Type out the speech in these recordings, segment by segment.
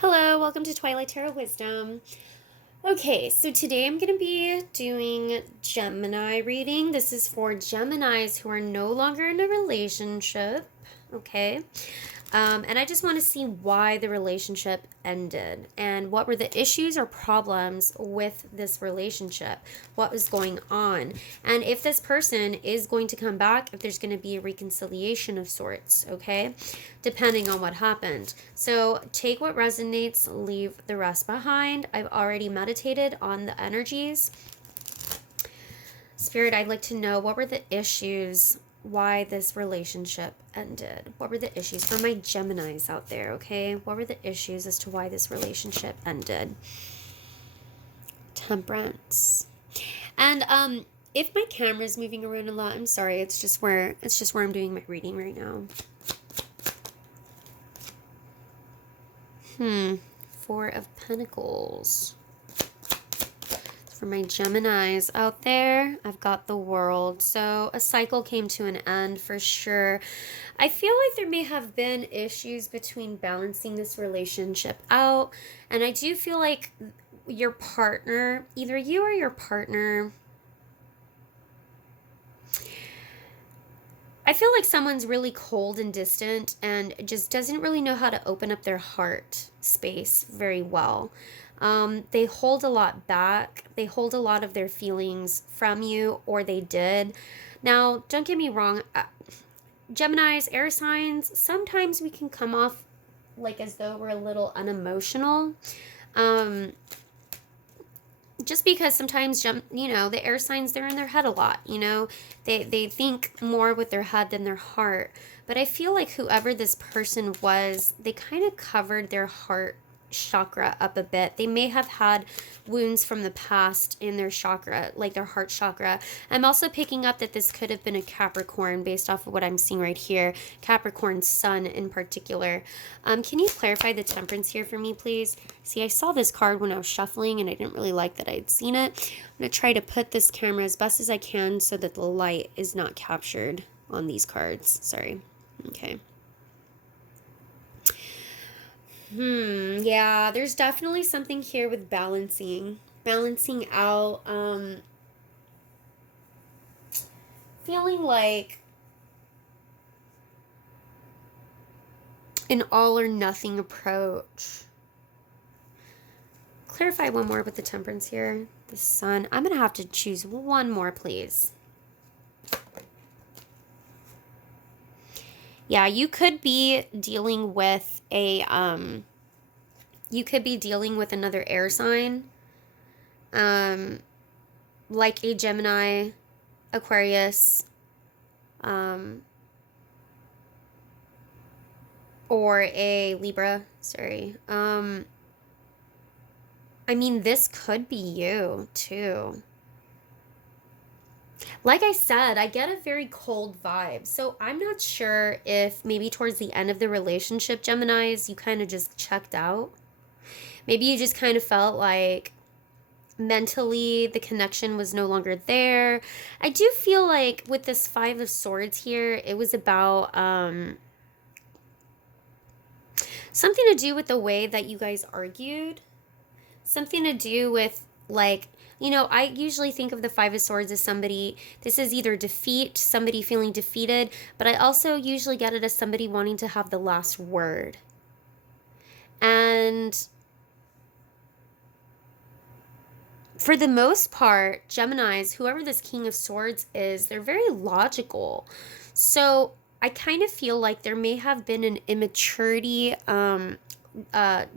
Hello, welcome to Twilight Tarot Wisdom. Okay, so today I'm going to be doing Gemini reading. This is for Geminis who are no longer in a relationship. Okay. And I just want to see why the relationship ended and what were the issues or problems with this relationship, what was going on, and if this person is going to come back, if there's going to be a reconciliation of sorts, okay, depending on what happened. So take what resonates, leave the rest behind. I've already meditated on the energies. Spirit, I'd like to know what were the issues, why this relationship ended. What were the issues for my Geminis out there, okay? What were the issues as to why this relationship ended? Temperance. And if my camera's moving around a lot, I'm sorry. It's just where I'm doing my reading right now. Four of Pentacles. For my Geminis out there, I've got the World. So a cycle came to an end for sure. I feel like there may have been issues between balancing this relationship out. And I do feel like your partner, either you or your partner, I feel like someone's really cold and distant and just doesn't really know how to open up their heart space very well. They hold a lot back. They hold a lot of their feelings from you, or they did. Now, don't get me wrong. Geminis, air signs, sometimes we can come off like as though we're a little unemotional. Just because sometimes, the air signs, they're in their head a lot, They think more with their head than their heart. But I feel like whoever this person was, they kind of covered their heart chakra up a bit. They may have had wounds from the past in their chakra, like their heart chakra. I'm also picking up that this could have been a Capricorn based off of what I'm seeing right here. Capricorn sun in particular. Can you clarify the temperance here for me, please? See, I saw this card when I was shuffling and I didn't really like that I'd seen it. I'm going to try to put this camera as best as I can so that the light is not captured on these cards. Sorry. Okay. Yeah, there's definitely something here with balancing out, feeling like an all or nothing approach. Clarify one more with the temperance here. The sun. I'm going to have to choose one more, please. Yeah, you could be dealing with another air sign, like a Gemini, Aquarius, or a Libra, sorry. I mean, this could be you, too. Like I said, I get a very cold vibe. So I'm not sure if maybe towards the end of the relationship, Geminis, you kind of just checked out. Maybe you just kind of felt like mentally the connection was no longer there. I do feel like with this Five of Swords here, it was about something to do with the way that you guys argued. Something to do with, like, I usually think of the Five of Swords as this is either defeat, somebody feeling defeated, but I also usually get it as somebody wanting to have the last word. And for the most part, Geminis, whoever this King of Swords is, they're very logical. So I kind of feel like there may have been an immaturity,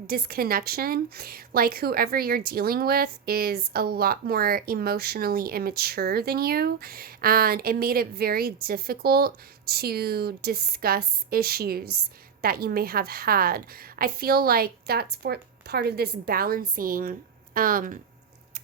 disconnection. Like whoever you're dealing with is a lot more emotionally immature than you, and it made it very difficult to discuss issues that you may have had. I feel like that's part of this balancing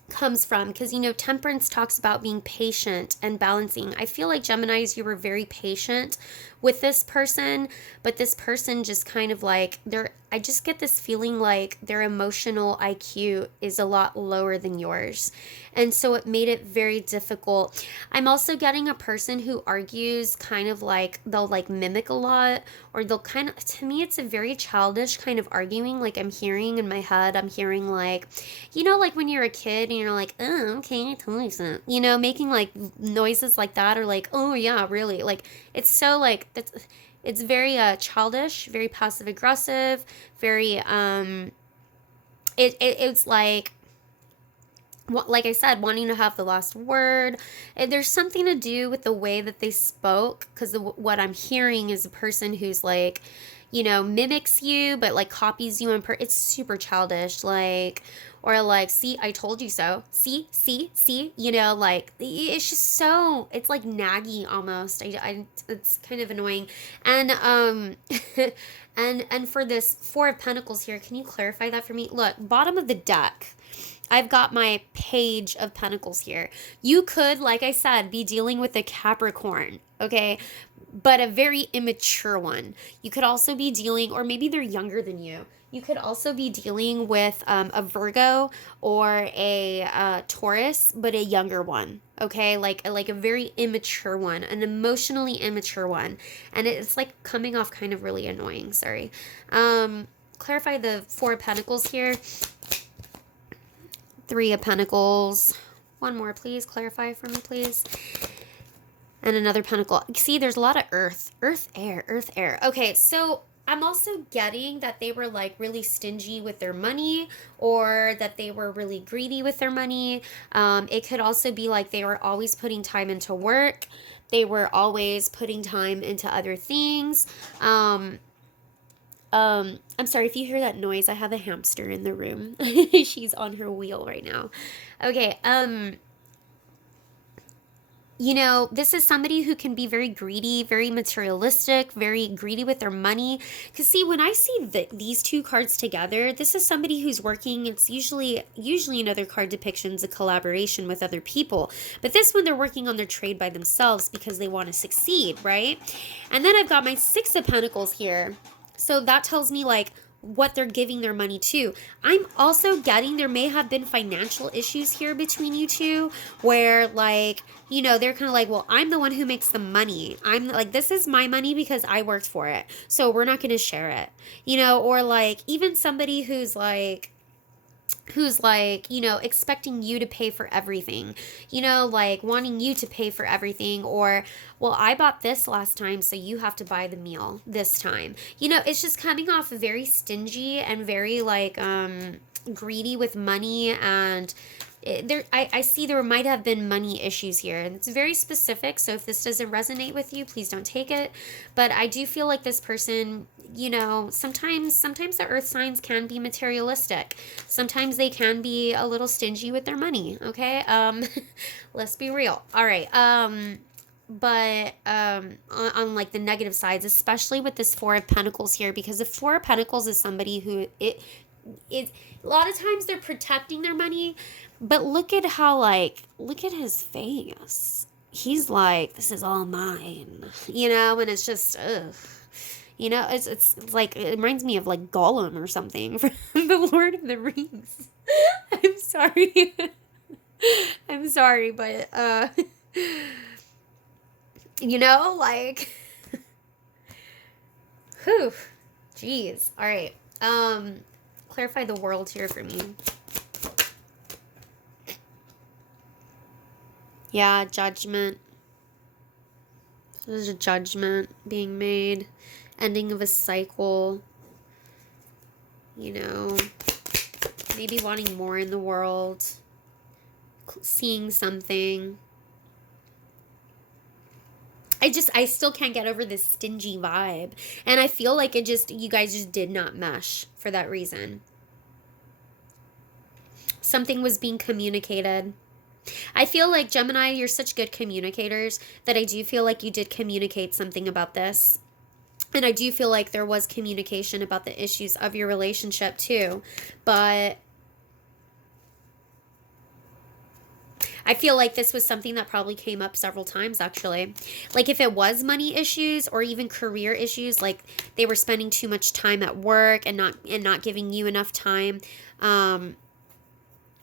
comes from, because temperance talks about being patient and balancing. I feel like Geminis, you were very patient with this person, but this person just kind of like, they're I just get this feeling like their emotional IQ is a lot lower than yours. And so it made it very difficult. I'm also getting a person who argues kind of like they'll like mimic a lot, or they'll kind of, to me, it's a very childish kind of arguing. Like I'm hearing in my head, I'm hearing like, you know, like when you're a kid and you're like, oh, okay, I totally sense, you know, making like noises like that, or like, oh yeah, really. Like it's so like, it's very childish, very passive aggressive, very it's like I said, wanting to have the last word. There's something to do with the way that they spoke, because what I'm hearing is a person who's like, you know, mimics you, but like copies you it's super childish, like, or like, see, I told you so, see, you know, like, it's just so, it's like naggy almost. It's kind of annoying. And and for this Four of Pentacles here, can you clarify that for me? Look, bottom of the deck, I've got my Page of Pentacles here. You could, like I said, be dealing with a Capricorn, okay? But a very immature one. You could also be dealing, or maybe they're younger than you. You could also be dealing with a Virgo or a Taurus, but a younger one, okay? Like a very immature one, an emotionally immature one. And it's like coming off kind of really annoying, sorry. Clarify the Four of Pentacles here. Three of Pentacles. One more, please. Clarify for me, please. And another pentacle. See, there's a lot of earth. Earth, air. Okay, so I'm also getting that they were like really stingy with their money, or that they were really greedy with their money. It could also be like they were always putting time into work. They were always putting time into other things. I'm sorry if you hear that noise. I have a hamster in the room. She's on her wheel right now. Okay, you know, this is somebody who can be very greedy, very materialistic, very greedy with their money. Because see, when I see these two cards together, this is somebody who's working. It's usually another card depictions a collaboration with other people. But this one, they're working on their trade by themselves because they want to succeed, right? And then I've got my Six of Pentacles here. So that tells me like what they're giving their money to. I'm also getting there may have been financial issues here between you two, where like, you know, they're kind of like, well, I'm the one who makes the money. I'm like, this is my money because I worked for it. So we're not going to share it, you know, or like even somebody who's like, you know, expecting you to pay for everything, you know, like wanting you to pay for everything, or, well, I bought this last time, so you have to buy the meal this time. You know, it's just coming off very stingy and very like greedy with money. And I see there might have been money issues here, and it's very specific, so if this doesn't resonate with you, please don't take it. But I do feel like this person, you know, sometimes the earth signs can be materialistic. Sometimes they can be a little stingy with their money, okay? Let's be real. All right. But on like the negative sides, especially with this Four of Pentacles here, because the Four of Pentacles is somebody who it a lot of times they're protecting their money, but look at his face. He's like, this is all mine, you know, and it's just, ugh. You know, it's like, it reminds me of like Gollum or something from the Lord of the Rings. I'm sorry. I'm sorry, but, you know, like, whew, jeez. All right. Clarify the world here for me. Yeah, judgment. There's a judgment being made. Ending of a cycle. You know, maybe wanting more in the world. Seeing something. I still can't get over this stingy vibe. And I feel like you guys just did not mesh for that reason. Something was being communicated. I feel like, Gemini, you're such good communicators that I do feel like you did communicate something about this. And I do feel like there was communication about the issues of your relationship too. But I feel like this was something that probably came up several times, actually. Like if it was money issues or even career issues, like they were spending too much time at work and not giving you enough time,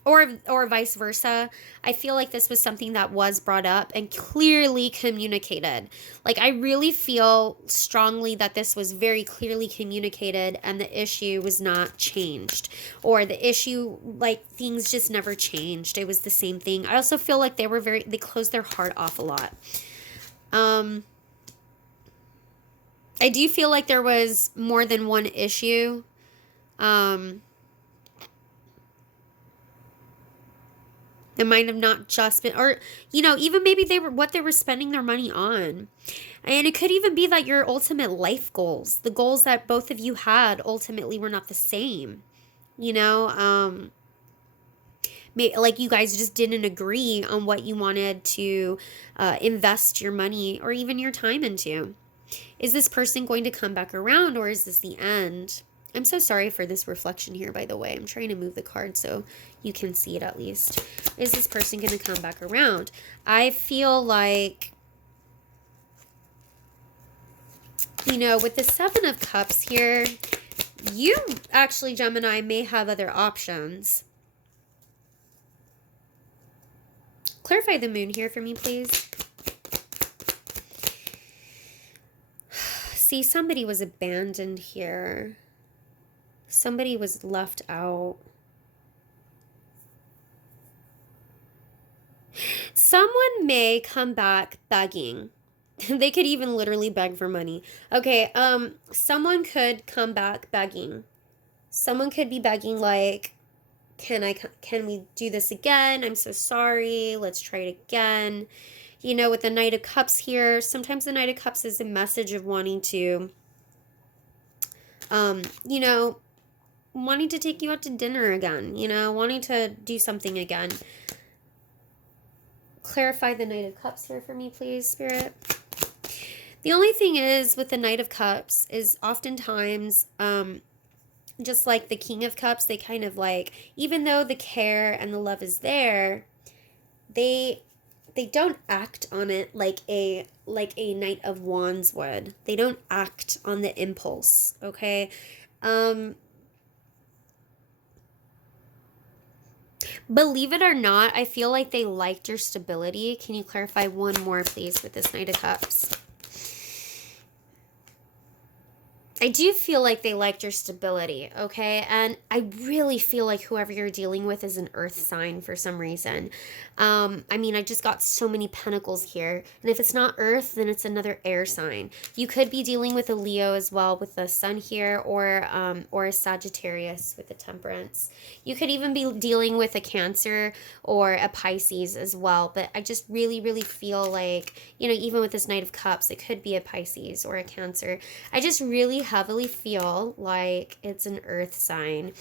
or vice versa. I feel like this was something that was brought up and clearly communicated. Like I really feel strongly that this was very clearly communicated and the issue was not changed, or the issue, like things just never changed. It was the same thing. I also feel like they closed their heart off a lot. I do feel like there was more than one issue. It might have not just been, or, even maybe what they were spending their money on. And it could even be that your ultimate life goals, the goals that both of you had, ultimately were not the same. Like you guys just didn't agree on what you wanted to invest your money or even your time into. Is this person going to come back around, or is this the end? I'm so sorry for this reflection here, by the way. I'm trying to move the card so you can see it at least. Is this person going to come back around? I feel like, with the Seven of Cups here, you actually, Gemini, may have other options. Clarify the moon here for me, please. See, somebody was abandoned here. Somebody was left out. Someone may come back begging. They could even literally beg for money. Okay, someone could come back begging. Someone could be begging like, can we do this again? I'm so sorry. Let's try it again. With the Knight of Cups here, sometimes the Knight of Cups is a message of wanting to, wanting to take you out to dinner again, wanting to do something again. Clarify the Knight of Cups here for me, please, Spirit. The only thing is with the Knight of Cups is oftentimes, just like the King of Cups, they kind of like, even though the care and the love is there, they don't act on it like a Knight of Wands would. They don't act on the impulse, okay? Believe it or not, I feel like they liked your stability. Can you clarify one more, please, with this Knight of Cups? I do feel like they liked your stability, okay? And I really feel like whoever you're dealing with is an earth sign for some reason. I just got so many pentacles here. And if it's not earth, then it's another air sign. You could be dealing with a Leo as well with the sun here, or a Sagittarius with the temperance. You could even be dealing with a Cancer or a Pisces as well. But I just really, really feel like, even with this Knight of Cups, it could be a Pisces or a Cancer. I just really heavily feel like it's an earth sign.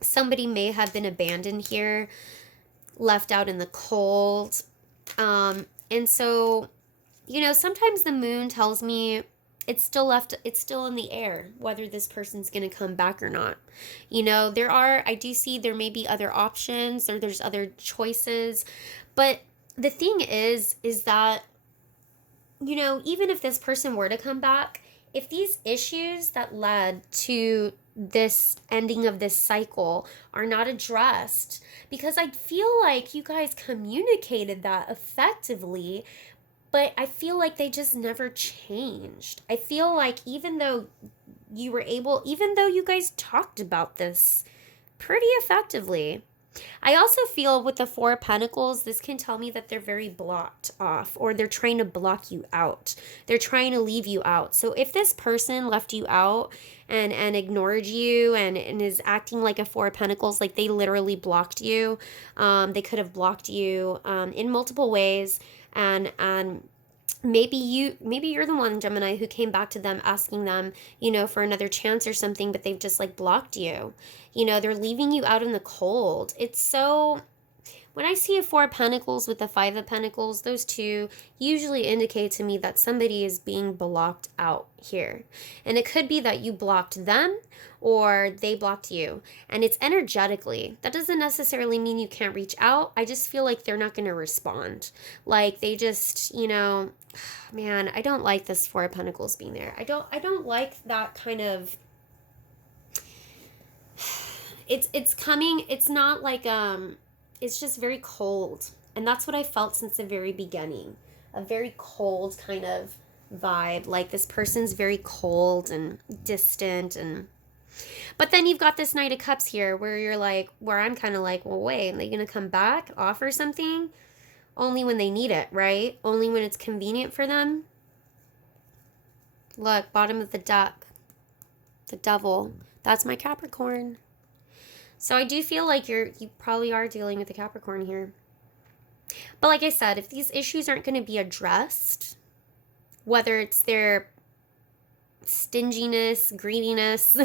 Somebody may have been abandoned here, left out in the cold. And so, sometimes the moon tells me it's still in the air, whether this person's going to come back or not. I do see there may be other options, or there's other choices. But the thing is that, even if this person were to come back, if these issues that led to this ending of this cycle are not addressed, because I feel like you guys communicated that effectively, but I feel like they just never changed. I feel like even though you guys talked about this pretty effectively, I also feel with the Four of Pentacles, this can tell me that they're very blocked off, or they're trying to block you out. They're trying to leave you out. So if this person left you out and ignored you and is acting like a Four of Pentacles, like they literally blocked you, they could have blocked you in multiple ways, and maybe you're the one, Gemini, who came back to them asking them, for another chance or something, but they've just like blocked you. They're leaving you out in the cold. It's so, When I see a Four of Pentacles with the Five of Pentacles, those two usually indicate to me that somebody is being blocked out here. And it could be that you blocked them or they blocked you. And it's energetically. That doesn't necessarily mean you can't reach out. I just feel like they're not going to respond. Like they just, you know, man, I don't like this Four of Pentacles being there. I don't like that kind of... It's coming, it's not like, it's just very cold. And that's what I felt since the very beginning. A very cold kind of vibe. Like this person's very cold and distant. But then you've got this Knight of Cups here where you're like, where I'm kind of like, well, wait, are they going to come back, offer something? Only when they need it, right? Only when it's convenient for them. Look, bottom of the deck. The Devil. That's my Capricorn. So I do feel like you probably are dealing with a Capricorn here. But like I said, if these issues aren't going to be addressed, whether it's their stinginess, greediness,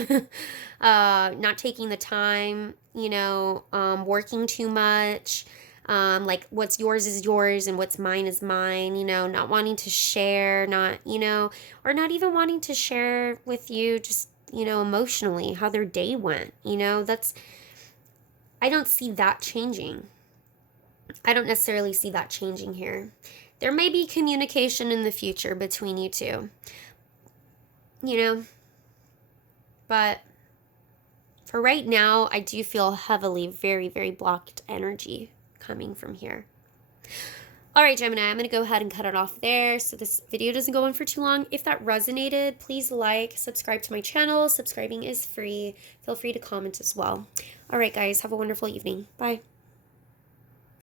not taking the time, you know, working too much, like what's yours is yours and what's mine is mine, you know, not wanting to share, not, you know, or not even wanting to share with you just, you know, emotionally how their day went, you know, I don't see that changing. I don't necessarily see that changing here. There may be communication in the future between you two, you know, but for right now, I do feel heavily, very, very blocked energy coming from here. All right, Gemini, I'm going to go ahead and cut it off there so this video doesn't go on for too long. If that resonated, please like, subscribe to my channel. Subscribing is free. Feel free to comment as well. All right, guys, have a wonderful evening. Bye.